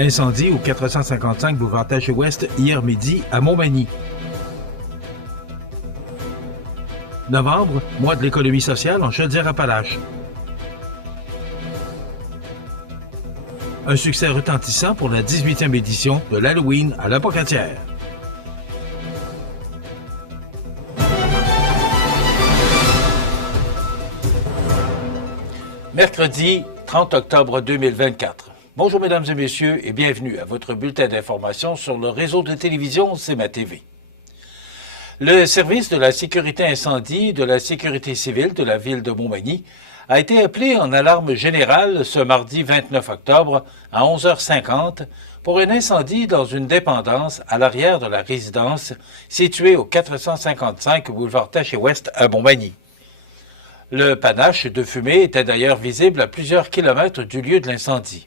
Incendie au 455 boulevard Taché-Ouest hier midi à Montmagny. Novembre, mois de l'économie sociale en Chaudière-Appalaches. Un succès retentissant pour la 18e édition de l'Halloween à la Pocatière. Mercredi 30 octobre 2024. Bonjour mesdames et messieurs et bienvenue à votre bulletin d'information sur le réseau de télévision CMA-TV. Le service de la sécurité incendie de la sécurité civile de la ville de Montmagny a été appelé en alarme générale ce mardi 29 octobre à 11h50 pour un incendie dans une dépendance à l'arrière de la résidence située au 455 boulevard Taché-Ouest à Montmagny. Le panache de fumée était d'ailleurs visible à plusieurs kilomètres du lieu de l'incendie.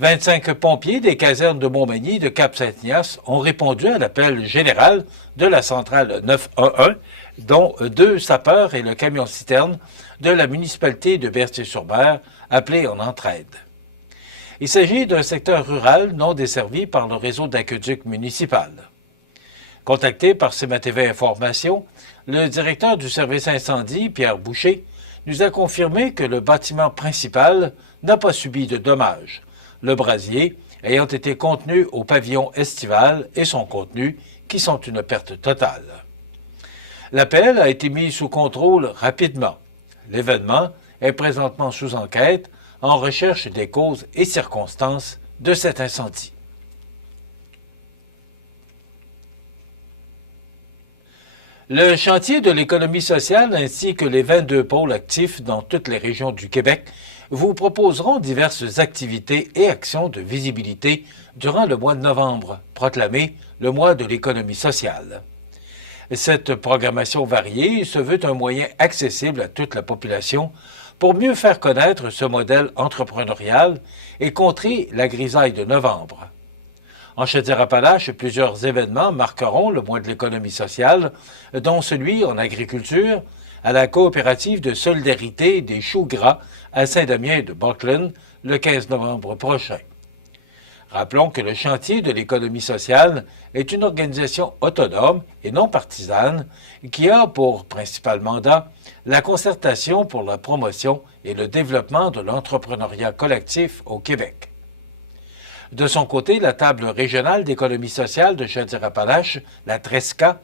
25 pompiers des casernes de Montmagny de Cap-Saint-Ignace ont répondu à l'appel général de la centrale 911, dont 2 sapeurs et le camion-citerne de la municipalité de Berthier-sur-Mer, appelés en entraide. Il s'agit d'un secteur rural non desservi par le réseau d'aqueduc municipal. Contacté par CMA-TV Information, le directeur du service incendie, Pierre Boucher, nous a confirmé que le bâtiment principal n'a pas subi de dommages, le brasier ayant été contenu au pavillon estival et son contenu, qui sont une perte totale. L'appel a été mis sous contrôle rapidement. L'événement est présentement sous enquête en recherche des causes et circonstances de cet incendie. Le chantier de l'économie sociale ainsi que les 22 pôles actifs dans toutes les régions du Québec vous proposeront diverses activités et actions de visibilité durant le mois de novembre, proclamé le mois de l'économie sociale. Cette programmation variée se veut un moyen accessible à toute la population pour mieux faire connaître ce modèle entrepreneurial et contrer la grisaille de novembre. En Chaudière-Appalaches, plusieurs événements marqueront le mois de l'économie sociale, dont celui en agriculture, à la coopérative de solidarité des choux gras à Saint-Damien de Buckland le 15 novembre prochain. Rappelons que le chantier de l'économie sociale est une organisation autonome et non partisane qui a pour principal mandat la concertation pour la promotion et le développement de l'entrepreneuriat collectif au Québec. De son côté, la table régionale d'économie sociale de Chaudière-Appalaches, la TRESCA,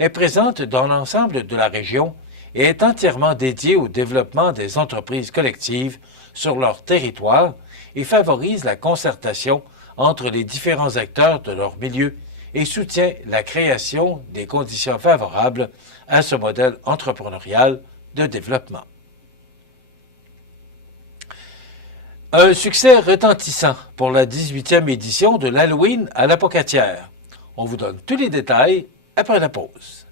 est présente dans l'ensemble de la région et est entièrement dédiée au développement des entreprises collectives sur leur territoire et favorise la concertation entre les différents acteurs de leur milieu et soutient la création des conditions favorables à ce modèle entrepreneurial de développement. Un succès retentissant pour la 18e édition de l'Halloween à la Pocatière. On vous donne tous les détails après la pause.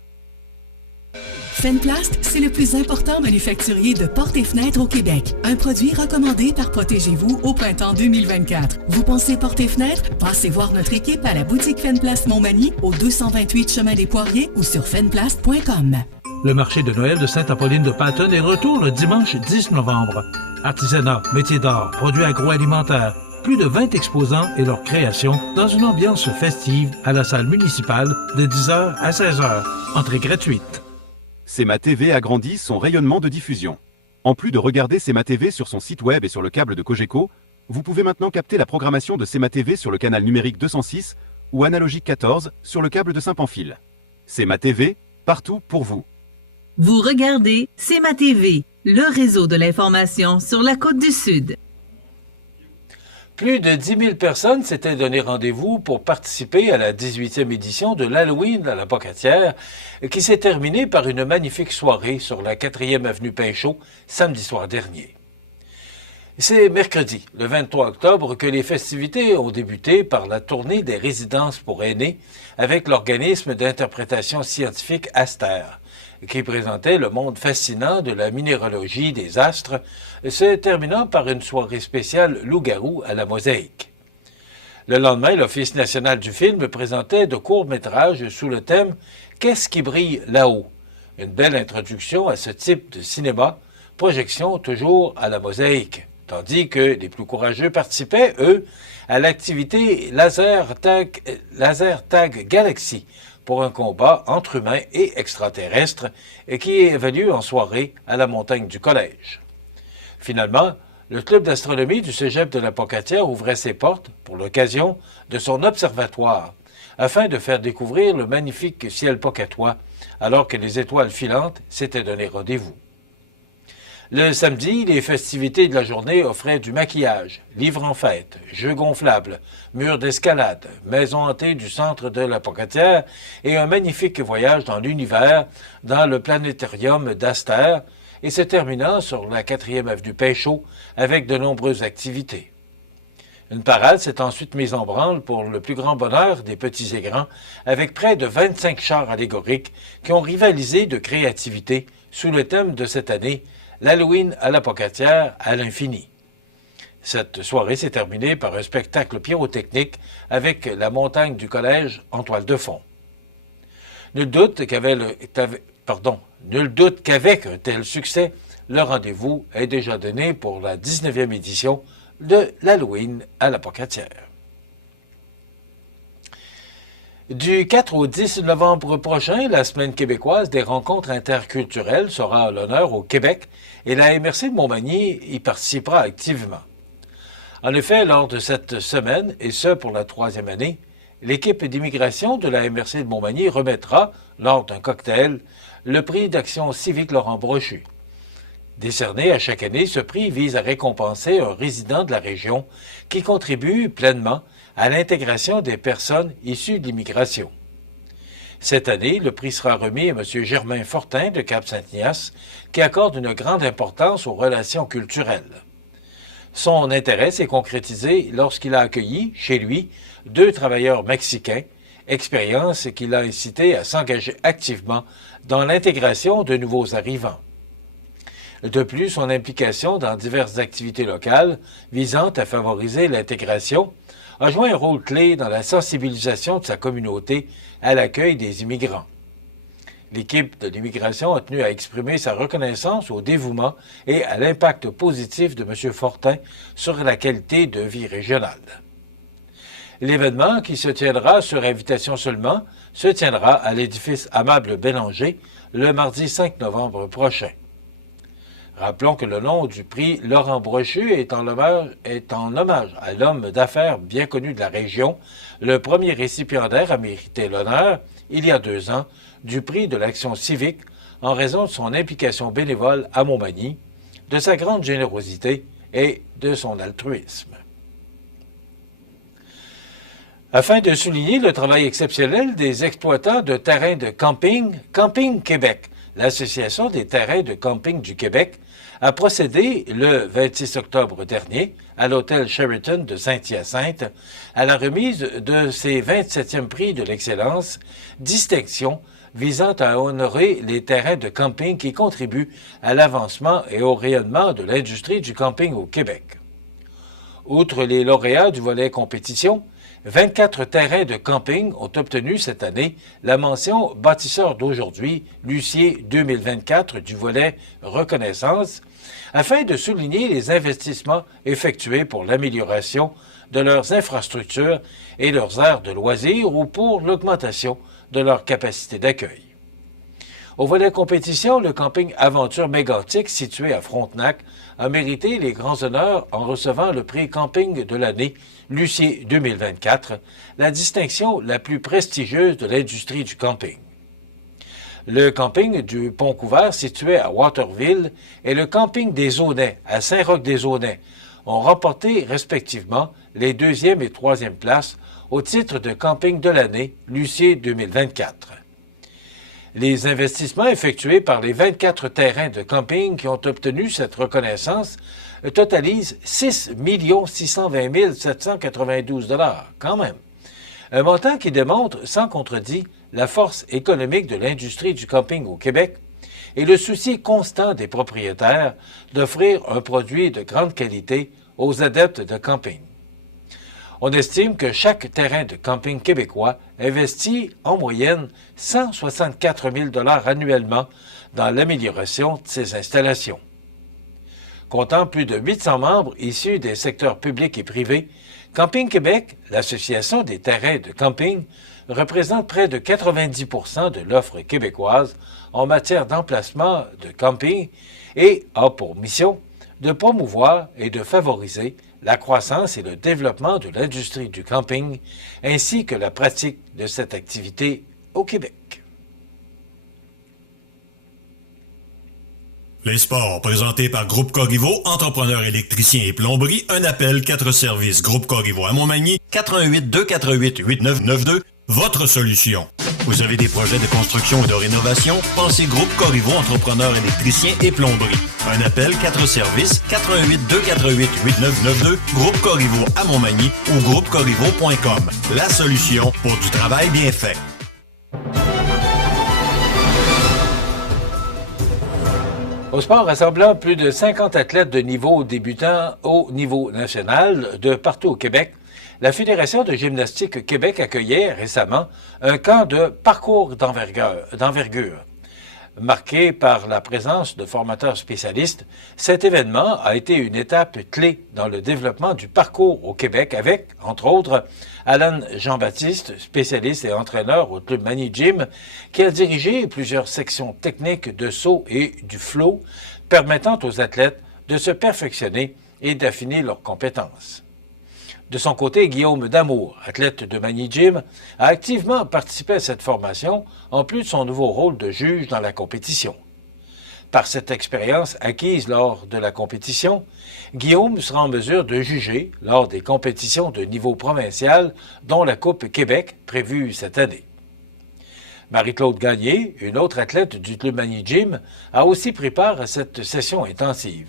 Fenplast, c'est le plus important manufacturier de portes et fenêtres au Québec. Un produit recommandé par Protégez-vous au printemps 2024. Vous pensez portes et fenêtres? Passez voir notre équipe à la boutique Fenplast Montmagny au 228 chemin des Poiriers ou sur fenplast.com. Le marché de Noël de Sainte-Apolline de Patton est retour le dimanche 10 novembre. Artisanat, métiers d'art, produits agroalimentaires, plus de 20 exposants et leurs créations dans une ambiance festive à la salle municipale de 10h à 16h. Entrée gratuite. CMA-TV agrandit son rayonnement de diffusion. En plus de regarder CMA-TV sur son site web et sur le câble de Cogeco, vous pouvez maintenant capter la programmation de CMA-TV sur le canal numérique 206 ou analogique 14 sur le câble de Saint-Pamphile. CMA-TV, partout pour vous. Vous regardez CMA-TV, le réseau de l'information sur la Côte-du-Sud. Plus de 10 000 personnes s'étaient donné rendez-vous pour participer à la 18e édition de l'Halloween à la Pocatière, qui s'est terminée par une magnifique soirée sur la 4e avenue Pinchot, samedi soir dernier. C'est mercredi, le 23 octobre, que les festivités ont débuté par la tournée des résidences pour aînés avec l'organisme d'interprétation scientifique Aster, qui présentait le monde fascinant de la minéralogie des astres, se terminant par une soirée spéciale loup-garou à la mosaïque. Le lendemain, l'Office national du film présentait de courts-métrages sous le thème « Qu'est-ce qui brille là-haut ?» Une belle introduction à ce type de cinéma, projection toujours à la mosaïque. tandis que les plus courageux participaient, eux, à l'activité Laser Tag Galaxy pour un combat entre humains et extraterrestres et qui évolue en soirée à la montagne du collège. Finalement, le club d'astronomie du cégep de la Pocatière ouvrait ses portes, pour l'occasion, de son observatoire, afin de faire découvrir le magnifique ciel pocatois, alors que les étoiles filantes s'étaient donné rendez-vous. Le samedi, les festivités de la journée offraient du maquillage, livres en fête, jeux gonflables, murs d'escalade, maison hantée du centre de la Pocatière et un magnifique voyage dans l'univers dans le planétarium d'Aster, et se terminant sur la 4e avenue Péchaud avec de nombreuses activités. Une parade s'est ensuite mise en branle pour le plus grand bonheur des petits et grands, avec près de 25 chars allégoriques qui ont rivalisé de créativité sous le thème de cette année, l'Halloween à la Pocatière à l'infini. Cette soirée s'est terminée par un spectacle pyrotechnique avec la montagne du collège en toile de fond. Nul doute qu'avec un tel succès, le rendez-vous est déjà donné pour la 19e édition de l'Halloween à la Pocatière. Du 4 au 10 novembre prochain, la Semaine québécoise des rencontres interculturelles sera à l'honneur au Québec et la MRC de Montmagny y participera activement. En effet, lors de cette semaine, et ce pour la 3e année, l'équipe d'immigration de la MRC de Montmagny remettra, lors d'un cocktail, le prix d'action civique Laurent Brochu. Décerné à chaque année, ce prix vise à récompenser un résident de la région qui contribue pleinement à l'intégration des personnes issues de l'immigration. Cette année, le prix sera remis à M. Germain Fortin de Cap-Saint-Ignace, qui accorde une grande importance aux relations culturelles. Son intérêt s'est concrétisé lorsqu'il a accueilli, chez lui, 2 travailleurs mexicains, expérience qui l'a incité à s'engager activement dans l'intégration de nouveaux arrivants. De plus, son implication dans diverses activités locales visant à favoriser l'intégration a joué un rôle clé dans la sensibilisation de sa communauté à l'accueil des immigrants. L'équipe de l'immigration a tenu à exprimer sa reconnaissance au dévouement et à l'impact positif de M. Fortin sur la qualité de vie régionale. L'événement, qui se tiendra sur invitation seulement, se tiendra à l'édifice Amable Bélanger le mardi 5 novembre prochain. Rappelons que le nom du prix Laurent Brochu est en hommage à l'homme d'affaires bien connu de la région, le premier récipiendaire à mériter l'honneur, il y a 2 ans, du prix de l'action civique en raison de son implication bénévole à Montmagny, de sa grande générosité et de son altruisme. Afin de souligner le travail exceptionnel des exploitants de terrains de camping, Camping Québec, l'Association des terrains de camping du Québec, a procédé le 26 octobre dernier à l'hôtel Sheraton de Saint-Hyacinthe à la remise de ses 27e prix de l'excellence, distinction visant à honorer les terrains de camping qui contribuent à l'avancement et au rayonnement de l'industrie du camping au Québec. Outre les lauréats du volet compétition, 24 terrains de camping ont obtenu cette année la mention bâtisseur d'aujourd'hui, Lucier 2024 du volet reconnaissance, afin de souligner les investissements effectués pour l'amélioration de leurs infrastructures et leurs aires de loisirs ou pour l'augmentation de leur capacité d'accueil. Au volet compétition, le camping Aventure Mégantic, situé à Frontenac, a mérité les grands honneurs en recevant le prix Camping de l'année Lucier 2024, la distinction la plus prestigieuse de l'industrie du camping. Le camping du Pont-Couvert, situé à Waterville, et le camping des Aunais, à Saint-Roch-des-Aunais, ont remporté respectivement les 2e et 3e places au titre de camping de l'année Lucier 2024. Les investissements effectués par les 24 terrains de camping qui ont obtenu cette reconnaissance totalisent 6 620 792 $, quand même. Un montant qui démontre, sans contredit, la force économique de l'industrie du camping au Québec et le souci constant des propriétaires d'offrir un produit de grande qualité aux adeptes de camping. On estime que chaque terrain de camping québécois investit en moyenne 164 000 $ annuellement dans l'amélioration de ses installations. Comptant plus de 800 membres issus des secteurs publics et privés, Camping Québec, l'association des terrains de camping, représente près de 90 % de l'offre québécoise en matière d'emplacement de camping et a pour mission de promouvoir et de favoriser la croissance et le développement de l'industrie du camping, ainsi que la pratique de cette activité au Québec. Les sports, présentés par Groupe Corriveau, entrepreneur électricien et plomberie, un appel, 4 services. Groupe Corriveau à Montmagny, 88 248 8992, votre solution. Vous avez des projets de construction ou de rénovation? Pensez Groupe Corriveau, entrepreneur électricien et plomberie. Un appel, 4 services, 88 248 8992, Groupe Corriveau à Montmagny ou groupecorriveau.com. La solution pour du travail bien fait. Au sport, rassemblant plus de 50 athlètes de niveau débutant au niveau national de partout au Québec, la Fédération de gymnastique Québec accueillait récemment un camp de parcours d'envergure. Marqué par la présence de formateurs spécialistes, cet événement a été une étape clé dans le développement du parcours au Québec avec, entre autres, Alan Jean-Baptiste, spécialiste et entraîneur au Club Mani Gym, qui a dirigé plusieurs sections techniques de saut et du flow, permettant aux athlètes de se perfectionner et d'affiner leurs compétences. De son côté, Guillaume Damour, athlète de Mani Gym, a activement participé à cette formation, en plus de son nouveau rôle de juge dans la compétition. Par cette expérience acquise lors de la compétition, Guillaume sera en mesure de juger lors des compétitions de niveau provincial, dont la Coupe Québec prévue cette année. Marie-Claude Gagné, une autre athlète du Club Mani Gym, a aussi pris part à cette session intensive.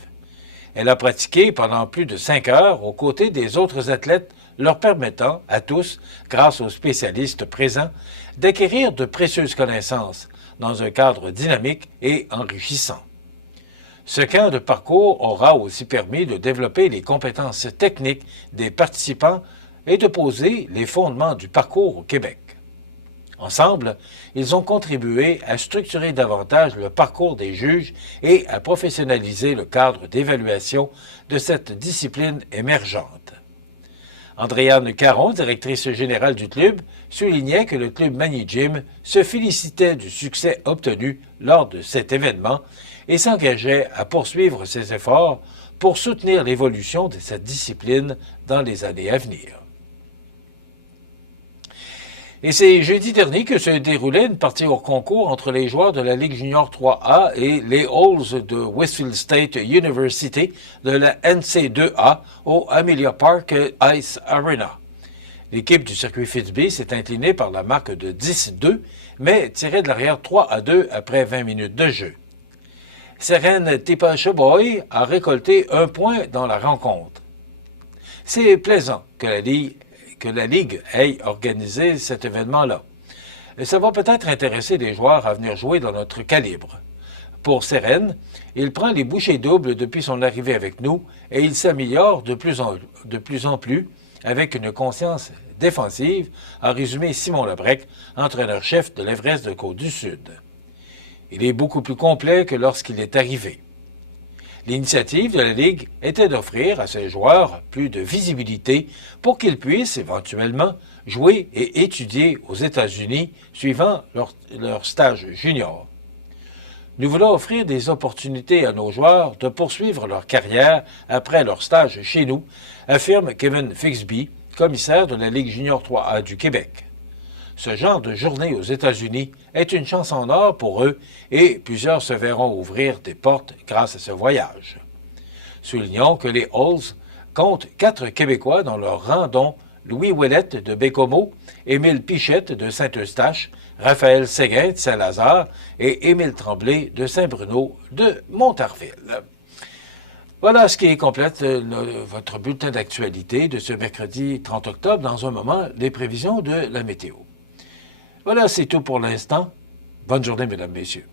Elle a pratiqué pendant plus de 5 heures aux côtés des autres athlètes, leur permettant à tous, grâce aux spécialistes présents, d'acquérir de précieuses connaissances dans un cadre dynamique et enrichissant. Ce camp de parcours aura aussi permis de développer les compétences techniques des participants et de poser les fondements du parcours au Québec. Ensemble, ils ont contribué à structurer davantage le parcours des juges et à professionnaliser le cadre d'évaluation de cette discipline émergente. Andréane Caron, directrice générale du club, soulignait que le Club Mani Gym se félicitait du succès obtenu lors de cet événement et s'engageait à poursuivre ses efforts pour soutenir l'évolution de cette discipline dans les années à venir. Et c'est jeudi dernier que se déroulait une partie hors concours entre les joueurs de la Ligue junior 3A et les Owls de Westfield State University de la NC2A au Amelia Park Ice Arena. L'équipe du circuit Fitzbee s'est inclinée par la marque de 10-2, mais tirait de l'arrière 3-2 après 20 minutes de jeu. Seren Tepa-Cheboy a récolté 1 point dans la rencontre. C'est plaisant que la Ligue ait organisé cet événement-là. Et ça va peut-être intéresser les joueurs à venir jouer dans notre calibre. Pour Seren, il prend les bouchées doubles depuis son arrivée avec nous et il s'améliore de plus en plus avec une conscience défensive, a résumé Simon Lebrec, entraîneur-chef de l'Everest de Côte-du-Sud. Il est beaucoup plus complet que lorsqu'il est arrivé. L'initiative de la Ligue était d'offrir à ses joueurs plus de visibilité pour qu'ils puissent éventuellement jouer et étudier aux États-Unis suivant leur stage junior. Nous voulons offrir des opportunités à nos joueurs de poursuivre leur carrière après leur stage chez nous, affirme Kevin Fixby, commissaire de la Ligue junior 3A du Québec. Ce genre de journée aux États-Unis est une chance en or pour eux et plusieurs se verront ouvrir des portes grâce à ce voyage. Soulignons que les Owls comptent 4 Québécois dans leur rang, dont Louis Ouellette de Bécomo, Émile Pichette de Saint-Eustache, Raphaël Séguin de Saint-Lazare et Émile Tremblay de Saint-Bruno de Montarville. Voilà ce qui complète votre bulletin d'actualité de ce mercredi 30 octobre. Dans un moment, les prévisions de la météo. Voilà, c'est tout pour l'instant. Bonne journée, mesdames, messieurs.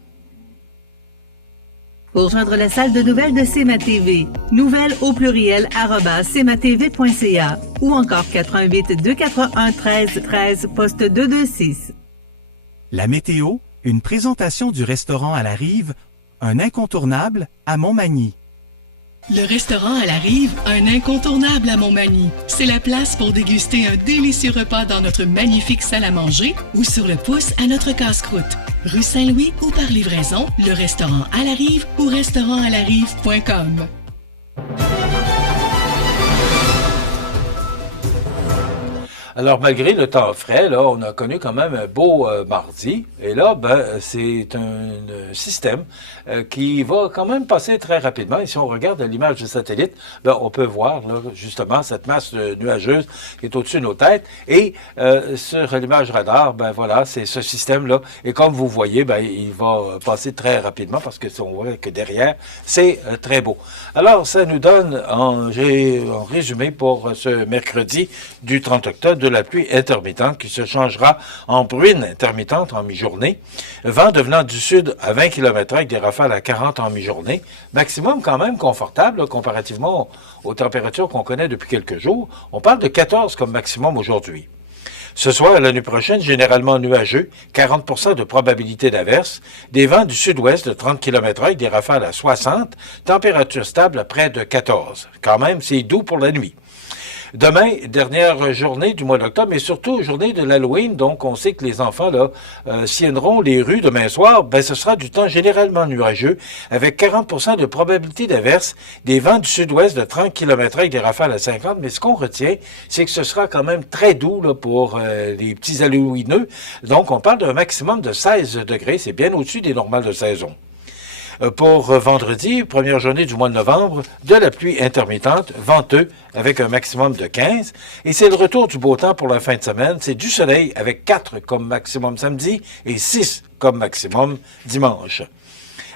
Pour joindre la salle de nouvelles de CMA-TV, nouvelles au pluriel @cmatv.ca ou encore 88 241 13 13 poste 226. La météo, une présentation du restaurant à la Rive, un incontournable à Montmagny. Le restaurant à la Rive, un incontournable à Montmagny. C'est la place pour déguster un délicieux repas dans notre magnifique salle à manger ou sur le pouce à notre casse-croûte. Rue Saint-Louis ou par livraison, le restaurant à la Rive ou restaurantalarive.com. Alors, malgré le temps frais, là, on a connu quand même un beau mardi. Et là, c'est un système qui va quand même passer très rapidement. Et si on regarde l'image de satellite, on peut voir là, justement cette masse nuageuse qui est au-dessus de nos têtes. Et sur l'image radar, voilà, c'est ce système-là. Et comme vous voyez, il va passer très rapidement parce que on voit que derrière, c'est très beau. Alors, ça nous donne, en résumé pour ce mercredi du 30 octobre, de la pluie intermittente qui se changera en bruine intermittente en mi-journée. Vent devenant du sud à 20 km avec des rafales à 40 en mi-journée. Maximum quand même confortable là, comparativement aux températures qu'on connaît depuis quelques jours. On parle de 14 comme maximum aujourd'hui. Ce soir et la nuit prochaine, généralement nuageux, 40 de probabilité d'averse, des vents du sud-ouest de 30 km avec des rafales à 60, température stable à près de 14. Quand même, c'est doux pour la nuit. Demain, dernière journée du mois d'octobre, mais surtout journée de l'Halloween, donc on sait que les enfants là sillonneront les rues demain soir, ce sera du temps généralement nuageux, avec 40 de probabilité d'averse, des vents du sud-ouest de 30 km avec des rafales à 50, mais ce qu'on retient, c'est que ce sera quand même très doux là, pour les petits Halloweeneux, donc on parle d'un maximum de 16 degrés, c'est bien au-dessus des normales de saison. Pour vendredi, première journée du mois de novembre, de la pluie intermittente, venteux, avec un maximum de 15. Et c'est le retour du beau temps pour la fin de semaine. C'est du soleil avec 4 comme maximum samedi et 6 comme maximum dimanche.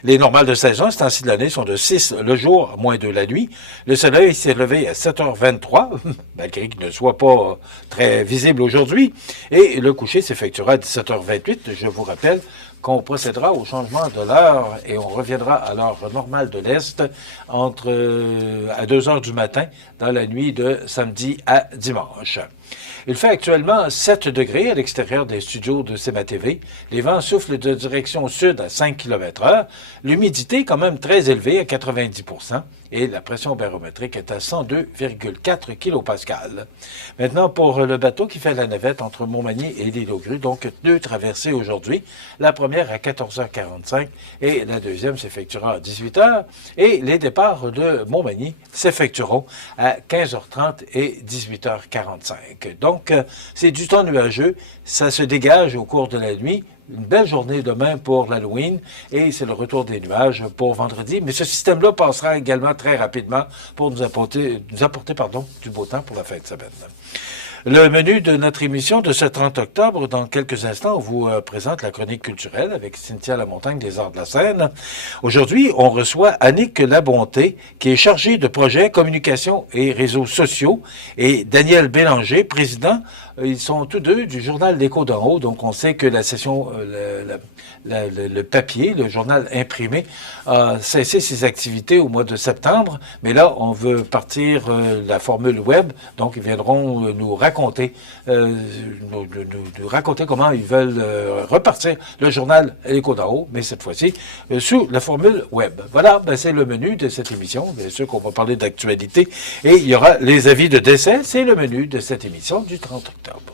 Les normales de saison, ce temps-ci de l'année, sont de 6 le jour, moins 2 la nuit. Le soleil s'est levé à 7h23, malgré qu'il ne soit pas très visible aujourd'hui. Et le coucher s'effectuera à 17h28. Je vous rappelle qu'on procédera au changement de l'heure et on reviendra à l'heure normale de l'Est à 2 heures du matin dans la nuit de samedi à dimanche. Il fait actuellement 7 degrés à l'extérieur des studios de CMA-TV. Les vents soufflent de direction sud à 5 km/h. L'humidité est quand même très élevée à 90%. Et la pression barométrique est à 102,4 kPa. Maintenant, pour le bateau qui fait la navette entre Montmagny et l'île aux Grues, donc 2 traversées aujourd'hui. La première à 14h45 et la deuxième s'effectuera à 18h. Et les départs de Montmagny s'effectueront à 15h30 et 18h45. Donc, c'est du temps nuageux. Ça se dégage au cours de la nuit. Une belle journée demain pour l'Halloween et c'est le retour des nuages pour vendredi. Mais ce système-là passera également très rapidement pour nous apporter du beau temps pour la fin de semaine. Le menu de notre émission de ce 30 octobre, dans quelques instants, on vous présente la chronique culturelle avec Cynthia Lamontagne des Arts de la Scène. Aujourd'hui, on reçoit Annick Labonté, qui est chargée de projets, communication et réseaux sociaux, et Daniel Bélanger, président. Ils sont tous deux du journal L'Écho d'en haut, donc on sait que la session, le papier, le journal imprimé, a cessé ses activités au mois de septembre, mais là, on veut partir la formule web, donc ils viendront nous raconter comment ils veulent repartir le journal L'Écho d'en haut, mais cette fois-ci sous la formule web. Voilà, c'est le menu de cette émission. Bien sûr qu'on va parler d'actualité et il y aura les avis de décès. C'est le menu de cette émission du 30 octobre.